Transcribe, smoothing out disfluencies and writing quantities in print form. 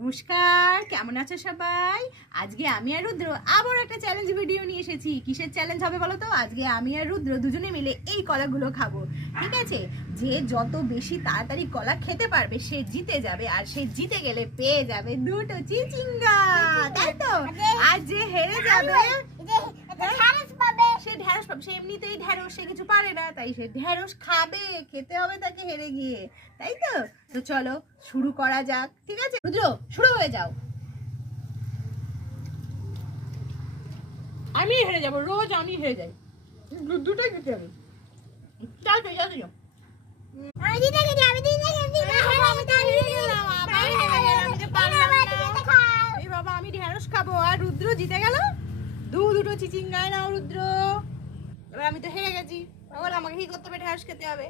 নমস্কার, কেমন আছো সবাই? আজকে আমি আর রুদ্র আবার একটা চ্যালেঞ্জ ভিডিও নিয়ে এসেছি। কিসের চ্যালেঞ্জ হবে বলো তো? আজকে আমি আর রুদ্র দুজনে মিলে এই কলাগুলো খাবো, ঠিক আছে? যে যত বেশি তাড়াতাড়ি কলা খেতে পারবে সে জিতে যাবে, আর সে জিতে গেলে পেয়ে যাবে দুটো চিচিঙ্গা, তাই তো? আর যে হেরে যাবে সে ঢ্যাঁড়স পাবে। সে এমনিতেই ঢ্যাঁড়স, সে কিছু পারে না, তাই সে ঢ্যাঁড়স খাবে, খেতে হবে তাকে হেরে গিয়ে, তাই তো? তো চলো শুরু করা যাক, ঠিক আছে? রুদ্র, শুরু হয়ে যাও। আমি হেরে যাবো, রোজ আমি হেরে যাই, দুটোই জিতে যাবে। চল তুই যাও, তুই যাও। এই বাবা, আমি ঢ্যাঁড়স খাবো আর রুদ্র জিতে গেল। দুটো চিচিঙ্গা নাও রুদ্র। এবার আমি তো হেরে গেছি, এবার আমাকে কি করতে হবে? ঢ্যাঁড়স খেতে হবে।